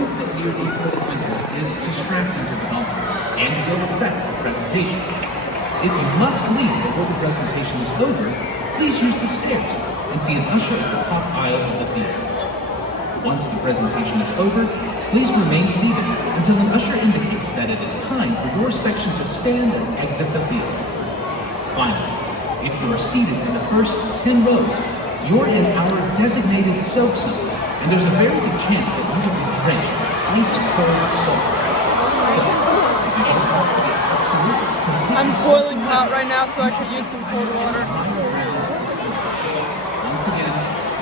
movement near the aquatic windows is distracting to the dolphins and will affect the presentation. If you must leave before the presentation is over, please use the stairs and see an usher at the top aisle of the theater. Once the presentation is over, please remain seated until an usher indicates that it is time for your section to stand and exit the theater. Finally, if you are seated in the first 10 rows, you're in our designated soak zone, and there's a very good chance that you will be drenched with ice-cold soap. So, if you don't want to be absolutely completely I'm boiling hot right now, so I could use some cold water. Once again,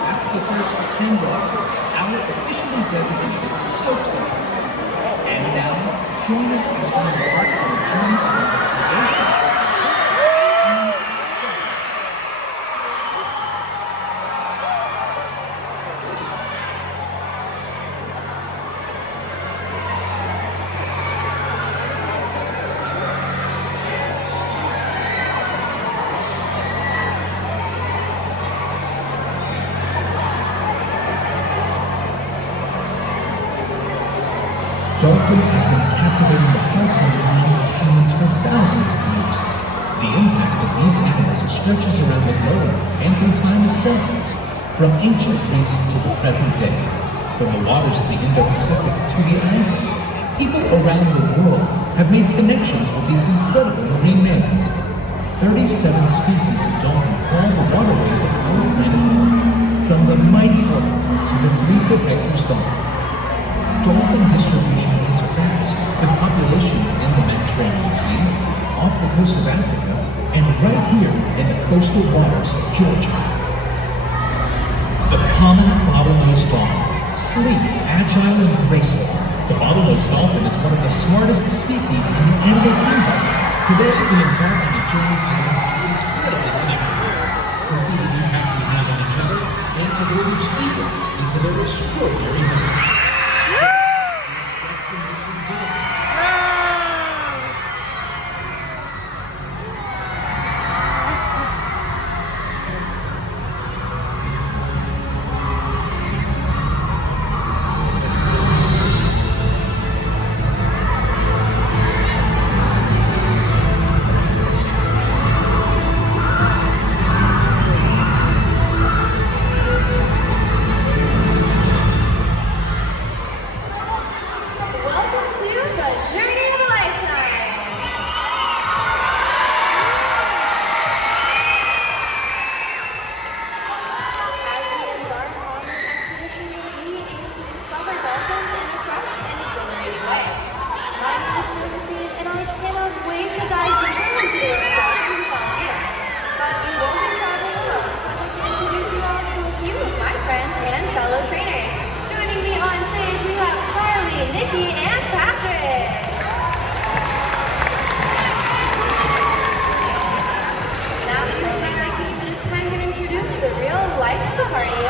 that's the first 10 rows of our officially designated soak zone. And now, join us as we embark on a journey of investigation. Dolphins have been captivating the hearts and minds of humans for thousands of years. The impact of these animals stretches around the globe and through time itself. From ancient Greece to the present day, from the waters of the Indo-Pacific to the Atlantic, people around the world have made connections with these incredible marine mammals. 37 species of dolphin call the waterways of our planet home, from the mighty orca to the 3-foot Hector's dolphin. Dolphin distribution is vast, with populations in the Mediterranean Sea, off the coast of Africa, and right here in the coastal waters of Georgia. The common bottlenose dolphin, sleek, agile, and graceful. The bottlenose dolphin is one of the smartest species in the animal kingdom. Today, we embark on a journey to the incredibly connected, to see the impact we have on each other, and to voyage deeper into their extraordinary home.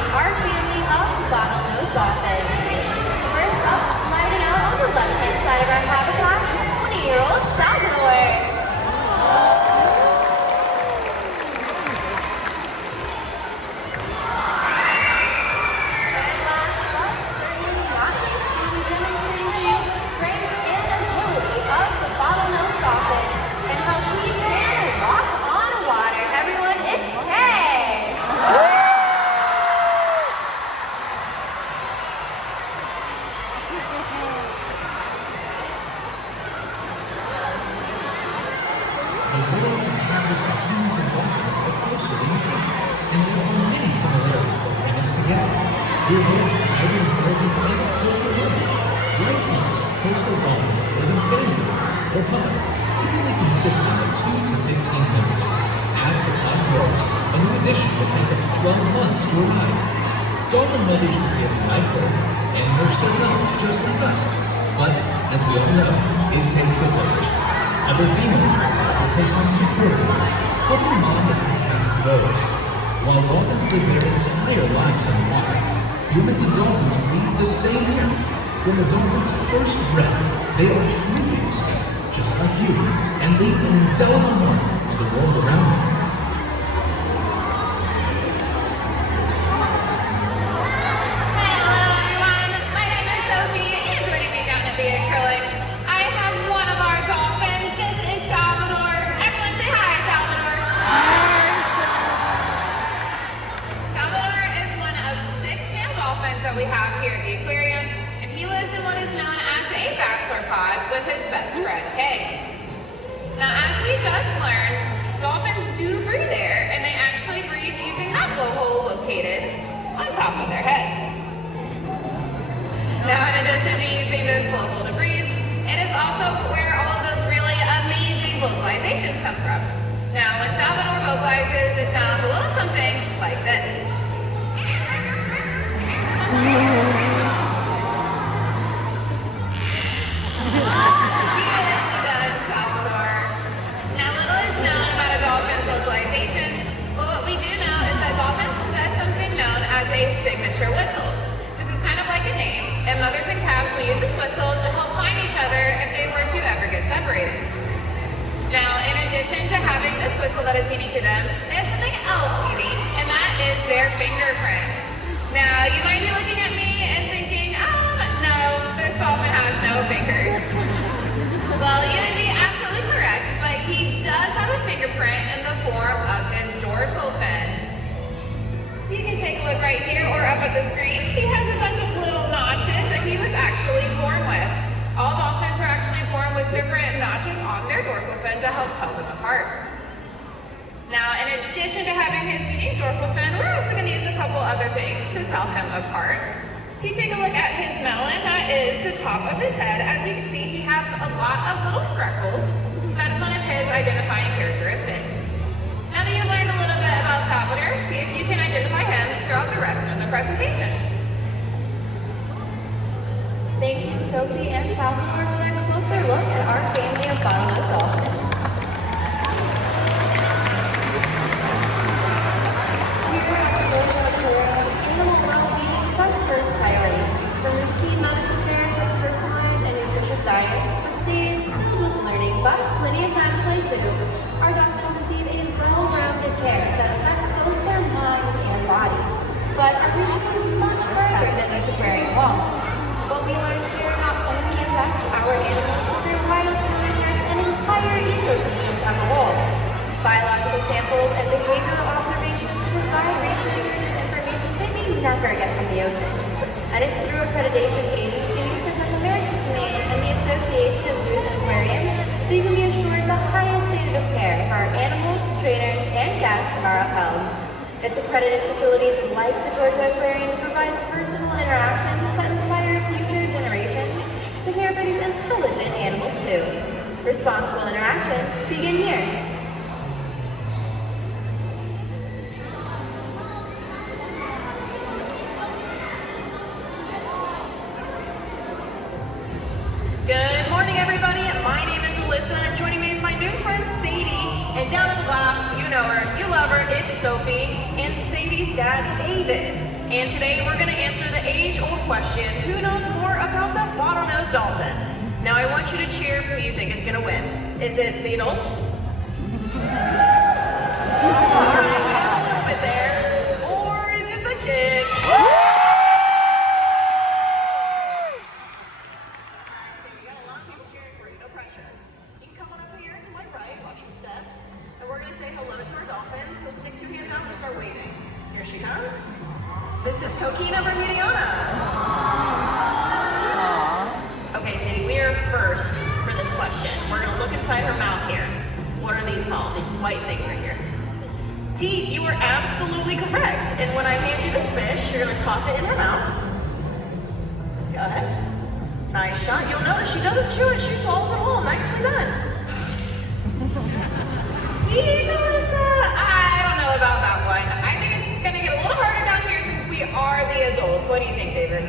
Our family of bottlenose dolphins. First up, sliding out on the left-hand side of our habitat is 20-year-old Salvador. And last but certainly not least, we'll be demonstrating for you the strength and agility of the bottlenose dolphin and how he can walk on water. Everyone, it's Kay! The worlds inhabited by humans and dolphins are closer than you think, and there are many similarities that bring us together. We're both highly intelligent and social animals. Like us, coastal dolphins live in family units, or pods, typically consisting of 2 to 15 members. As the pod grows, a new addition will take up to 12 months to arrive. Dolphin mothers will give live birth and nurse their young, just like us. But, as we all know, it takes a village. Other females will take on support roles, helping mom as the calf grows. While dolphins live their entire lives in the water, humans and dolphins breathe the same air. From a dolphin's first breath, they are truly distinct, just like you, and leave an indelible mark on the world around them. Hello everyone, my name is Sophie, and Now, as we just learned, dolphins do breathe air, and they actually breathe using that blowhole located on top of their head. Now, in addition to using this blowhole to breathe, it is also where all of those really amazing vocalizations come from. Now, when Salvador vocalizes, it sounds a little something like this. Beautifully done, Salvador. Now, little is known about a dolphin's vocalizations, but what we do know is that dolphins possess something known as a signature whistle. This is kind of like a name, and mothers and calves will use this whistle to help find each other if they were to ever get separated. Now, in addition to having this whistle that is unique to them, they have something else unique, and that is their fingerprint. Now, you might be looking at me and thinking, no, this dolphin has no fingers. Well, you would be absolutely correct, but he does have a fingerprint in the form of his dorsal fin. You can take a look right here or up at the screen. He has a bunch of little notches that he was actually born with. All dolphins were actually born with different notches on their dorsal fin to help tell them apart. Now, in addition to having his unique dorsal fin, we're also going to use a couple other things to tell him apart. If you take a look at his melon, that is the top of his head. As you can see, he has a lot of little freckles. That is one of his identifying characteristics. Now that you've learned a little bit about Salvador, see if you can identify him throughout the rest of the presentation. Thank you, Sophie and Salvador, for that closer look at our family of bottlenose dolphins. Here at the Georgia Aquarium, animal well-being is our first priority. From routine medical care to personalized and nutritious diets, with days filled with learning but plenty of time to play too, our dolphins receive a well-rounded care that affects both their mind and body. But our reach goes much further than these aquarium walls. What we learn here not only affects our animals, but their wild counterparts and entire ecosystems as a whole. Biological samples and behavioral observations provide researchers with information they may never get from the ocean. And it's through accreditation agencies such as American Humane and the Association of Zoos and Aquariums that you can be assured the highest standard of care for our animals, trainers, and guests are upheld. It's accredited facilities like the Georgia Aquarium provide personal interactions that inspire future generations to care for these intelligent animals too. Responsible interactions begin here. Good morning, everybody. My name is Alyssa, and joining me is my new friend Sadie. And down at the glass, you know her, you love her, it's Sophie, and Sadie's dad, David. And today we're going to answer the age-old question, who knows more about the bottlenose dolphin? Now I want you to cheer for who you think is going to win. Is it the adults? All right, we got a little bit there. Or is it the kids? This is Coquina Bermudiana. Okay, Sadie, we are first for this question. We're going to look inside her mouth here. What are these called? These white things right here. Teeth, you were absolutely correct. And when I hand you this fish, you're going to toss it in her mouth. Go ahead. Nice shot. You'll notice she doesn't chew it. She swallows it whole. Nicely done. Teeth, Melissa, I don't know about that one. I think it's going to get a little harder down here since we are the adults. What do you think, David?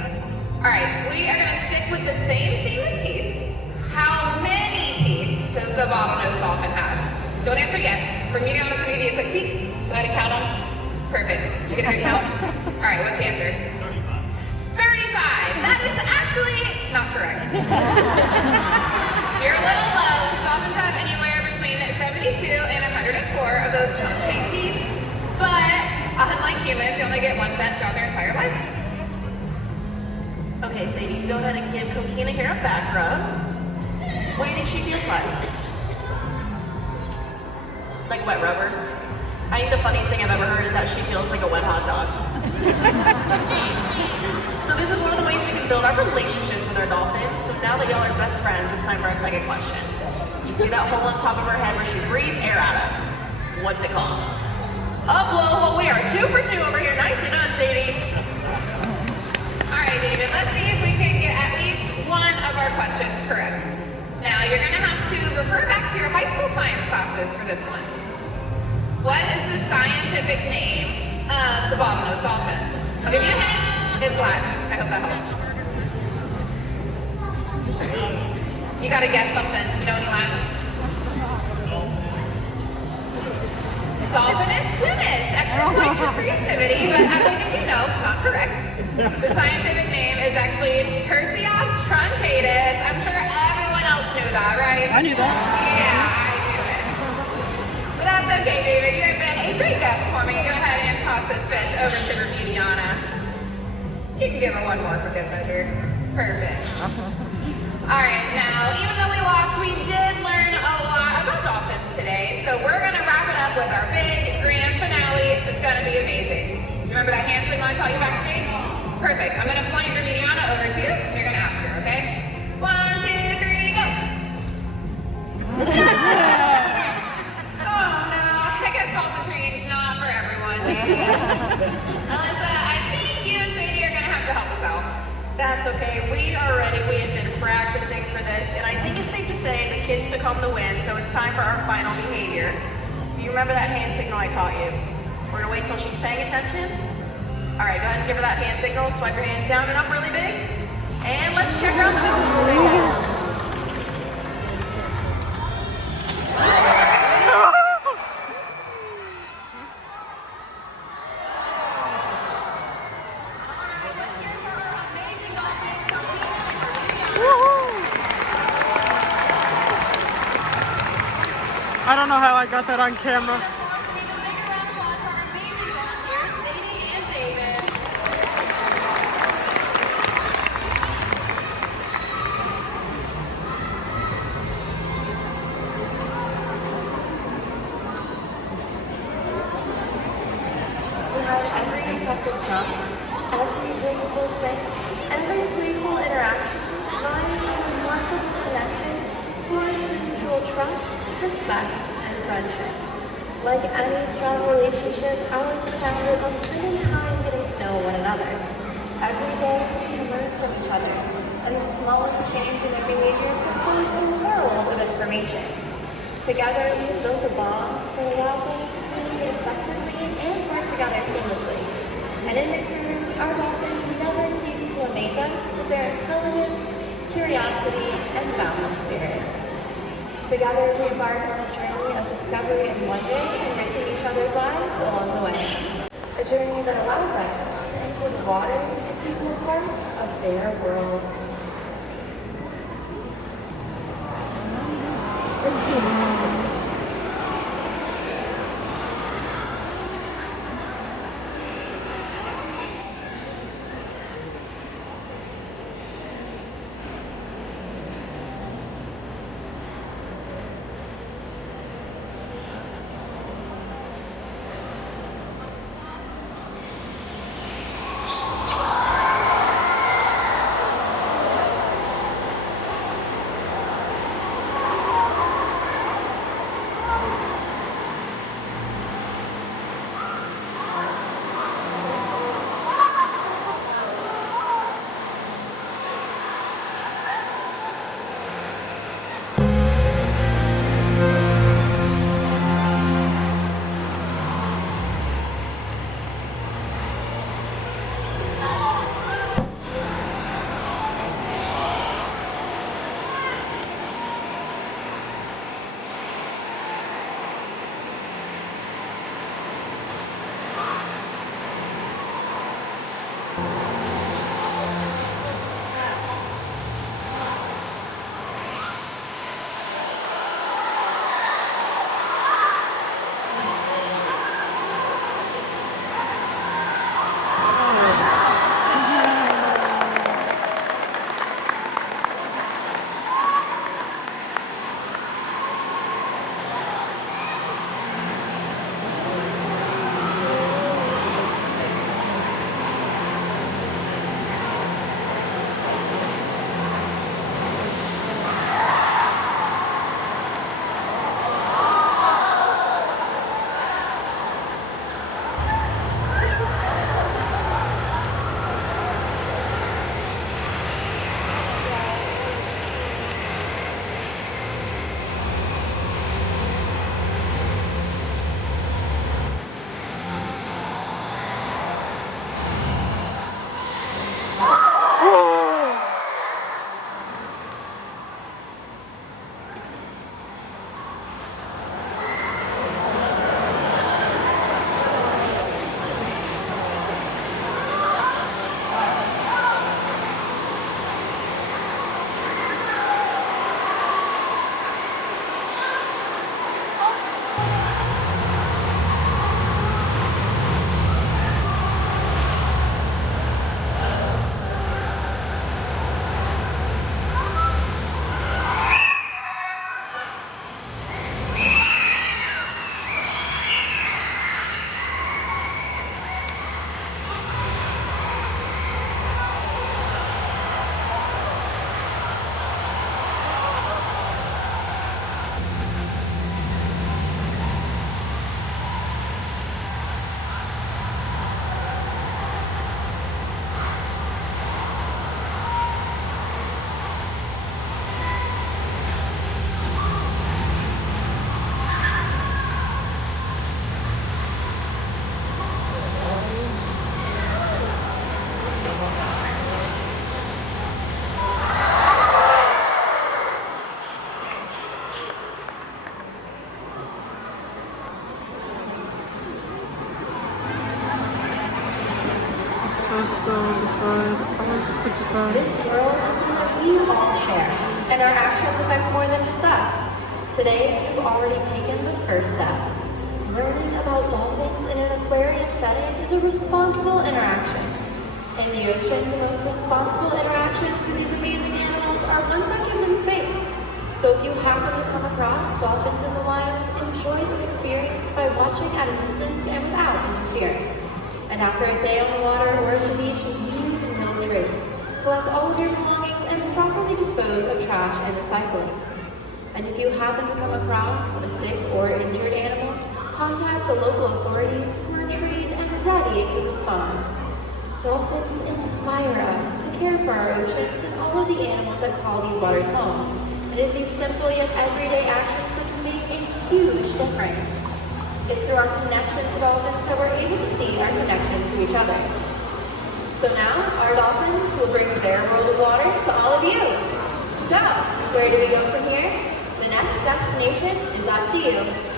All right, we are going to stick with the same theme of teeth. How many teeth does the bottlenose dolphin have? Don't answer yet. Bermudiana's going to give you a quick peek. Go ahead and count them. Perfect. Did you get a good count? All right, what's the answer? 35. That is actually not correct. You're a little low. Dolphins have anywhere between 72 and 104 of those cone-shaped teeth, but unlike humans, they only get one set throughout their entire life. Okay, Sadie, go ahead and give Coquina here a back rub. What do you think she feels like? Like wet rubber? I think the funniest thing I've ever heard is that she feels like a wet hot dog. So this is one of the ways we can build our relationships with our dolphins. So now that y'all are best friends, it's time for our second question. You see that hole on top of her head where she breathes air out of. What's it called? A blowhole. We are 2 for 2 over here. Nicely done, Sadie. All right, David, let's see if we can get at least one of our questions correct. Now, you're gonna have to refer back to your high school science classes for this one. What is the scientific name of the bottlenose dolphin? I'll give you a hint. It's Latin. I hope that helps. You gotta guess something. You know any Latin? Dolphin is swimmers. Extra points for creativity, but as I think you know, not correct. The scientific name is actually Tersiops truncatus. I'm sure everyone else knew that, right? I knew that. Yeah, I knew it. But that's okay, David. You have been a great guest for me. Go ahead and toss this fish over to Remediana. You can give her one more for good measure. Perfect. All right, now, even though we lost, we did learn a lot about dolphins today. So we're gonna wrap it up with our big grand finale. It's gonna be amazing. Do you remember that hand signal I taught you backstage? Perfect. I'm gonna point Remediana over to you. You're gonna ask her, okay? 1, 2, 3, go. Oh no, I guess dolphin training is not for everyone. Alyssa, I think you and Sadie are gonna have to help us out. That's okay. We are ready. We have been practicing for this, and I think it's safe to say the kids took home the win, so it's time for our final behavior. Do you remember that hand signal I taught you? We're gonna wait till she's paying attention. All right, go ahead and give her that hand signal. Swipe your hand down and up really big. And let's check her out the video. I don't know how I got that on camera. Behind every impressive jump, every graceful swing, every playful interaction lies a remarkable connection forged through mutual trust, respect, and friendship. Like any strong relationship, ours is founded on spending time getting to know one another. Every day, we learn from each other, and the smallest change in their behavior contains a world of information. Together, we have built a bond that allows us to communicate effectively and work together seamlessly. And in return, our dolphins never cease to amaze us with their intelligence, curiosity, and boundless spirit. Together, we embark on a journey of discovery and wonder, enriching each other's lives along the way. A journey that allows us to enter the water and to become a part of their world. share, and our actions affect more than just us. Today, you've already taken the first step. Learning about dolphins in an aquarium setting is a responsible interaction. In the ocean, the most responsible interactions with these amazing animals are ones that give them space. So if you happen to come across dolphins in the wild, enjoy this experience by watching at a distance and without interfering. And after a day on the water or at the beach, leave no trace. Collect all of your belongings and properly dispose of trash and recycling. And if you happen to come across a sick or injured animal, contact the local authorities who are trained and ready to respond. Dolphins inspire us to care for our oceans and all of the animals that call these waters home. It is these simple yet everyday actions that can make a huge difference. It's through our connection to dolphins that we're able to see our connection to each other. So now, our dolphins will bring their world of water to all of you. So, where do we go from here? The next destination is up to you.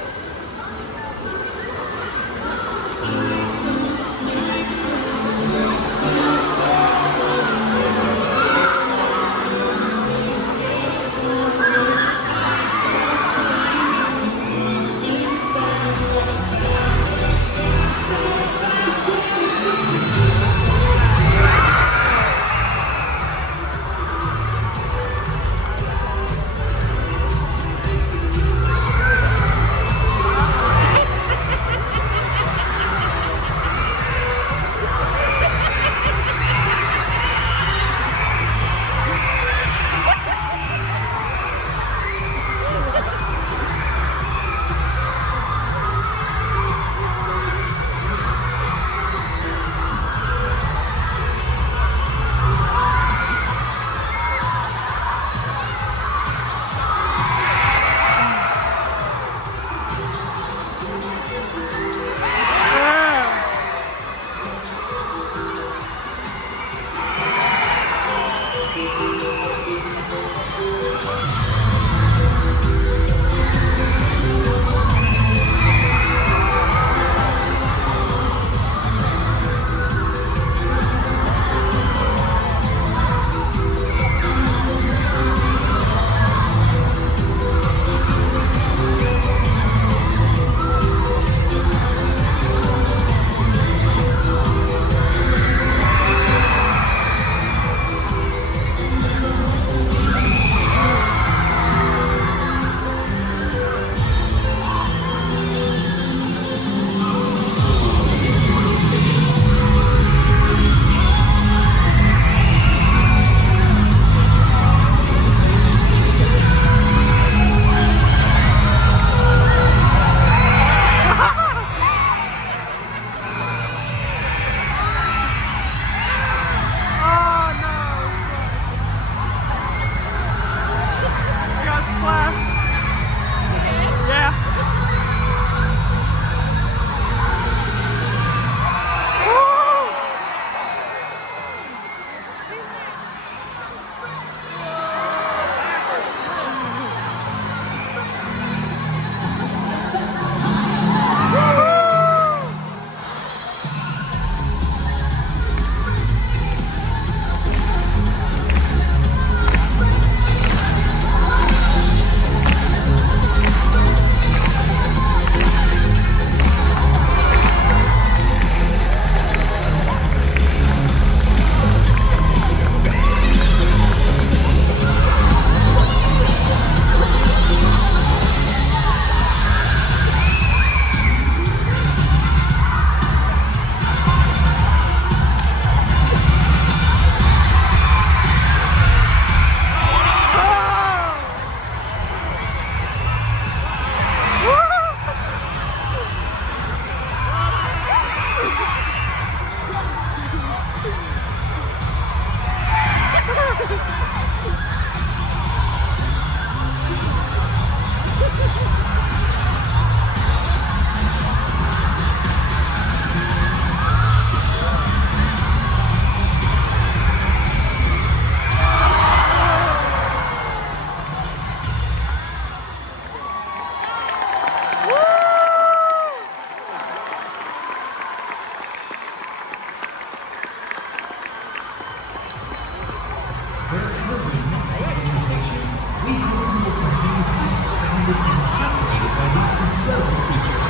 we hope you will continue to be astounded and captivated by these incredible creatures.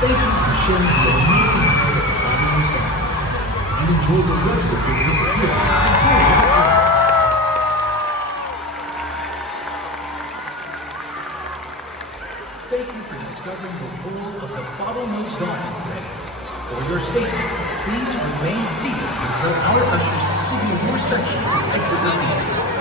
Thank you for sharing the amazing world of the bottlenose dolphins, and enjoy the rest of your visit here at Georgia Aquarium. Thank you for discovering the world of the bottlenose dolphin today. For your safety, please remain seated until our ushers signal your section to exit the theater.